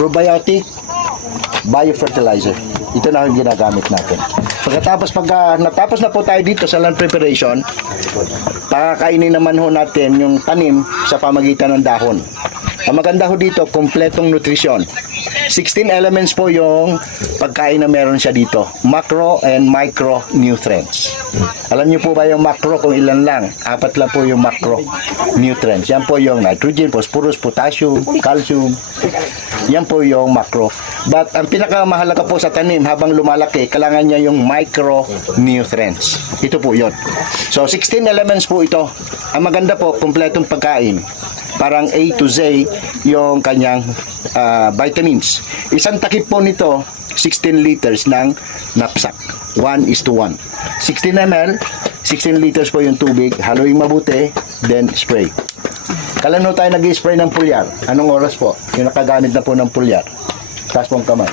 probiotic, biofertilizer. Ito na ang ginagamit natin. Pagkatapos, natapos na po tayo dito sa land preparation, pakakainin naman ho natin yung tanim sa pamagitan ng dahon. Ang maganda ho dito, kompletong nutrisyon. 16 elements po yung pagkain na meron siya dito. Macro and micro nutrients. Alam niyo po ba yung macro kung ilan lang? 4 lang po yung macro nutrients. Yan po yung nitrogen, phosphorus, potassium, calcium. Yan po yung macro. But ang pinakamahalaga po sa tanim habang lumalaki, kailangan niya yung micronutrients. Ito po yun. So 16 elements po ito. Ang maganda po, kompletong pagkain. Parang A to Z yung kanyang vitamins. Isang takip po nito, 16 liters ng knapsack. 1:1. 16 ml, 16 liters po yung tubig. Haluin mabuti, then spray. Kailan ho tayo nag-spray ng pulyar? Anong oras po? Yung nakagamit na po ng pulyar. Taas pong kamay.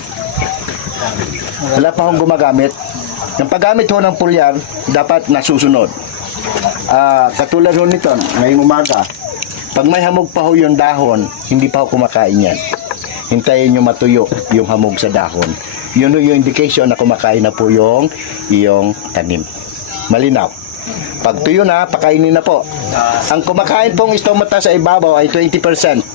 Wala pa akong gumagamit. Yung paggamit ho ng pulyar, dapat nasusunod. Katulad ho nito, ngayong umaga, pag may hamog pa ho yung dahon, hindi pa ho kumakain yan. Hintayin nyo matuyo yung hamog sa dahon. Yun ho yung indication na kumakain na po yung iyong tanim. Malinaw. Pag tuyo na, pakainin na po. Ang kumakain pong stomata sa ibabaw ay 20%.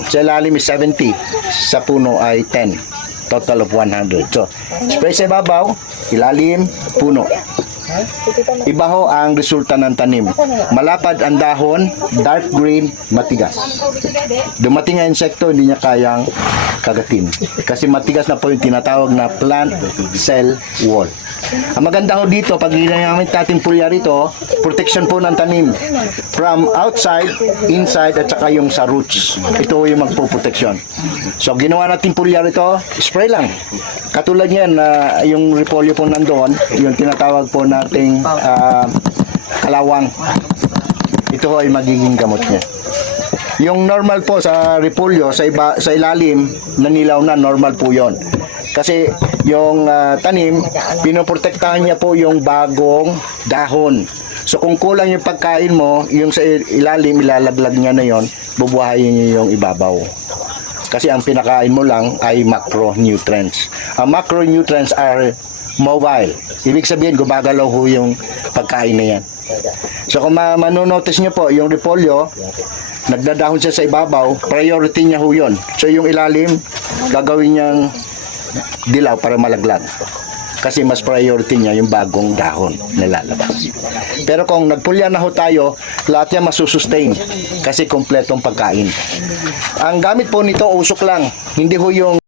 Sa ilalim is 70. Sa puno ay 10. Total of 100. So, spray sa ibabaw, ilalim, puno. Iba ho ang resulta ng tanim. Malapad ang dahon, dark green, matigas. Dumating ang insekto, hindi niya kayang kagatin. Kasi matigas na po yung tinatawag na plant cell wall. Ang maganda ho dito, pag ginamit natin pulyar ito, protection po ng tanim. From outside, inside, at saka yung sa roots. Ito yung magpo-protection. So, ginawa natin pulyar ito, spray lang. Katulad yan, yung repolyo po nandoon, yung tinatawag po nating kalawang. Ito ho ay magiging gamot niya. Yung normal po sa repolyo, sa ilalim, nanilaw na, normal po yon. Kasi yung tanim, pinoprotektahan niya po yung bagong dahon. So kung kulang yung pagkain mo, yung sa ilalim, ilalaglag niya na yon, bubuhayin niya yung ibabaw. Kasi ang pinakain mo lang ay macronutrients. Ang macronutrients are mobile. Ibig sabihin, gumagalaw ho yung pagkain na yan. So kung manonotice nyo po, yung repolyo, nagdadahon siya sa ibabaw, priority niya ho yun. So yung ilalim, gagawin niyang dilaw para malaglag. Kasi mas priority niya yung bagong dahon na lalabas. Pero kung nagpulya na ho tayo, lahat yan masusustain kasi kompletong pagkain. Ang gamit po nito, usok lang. Hindi ho yung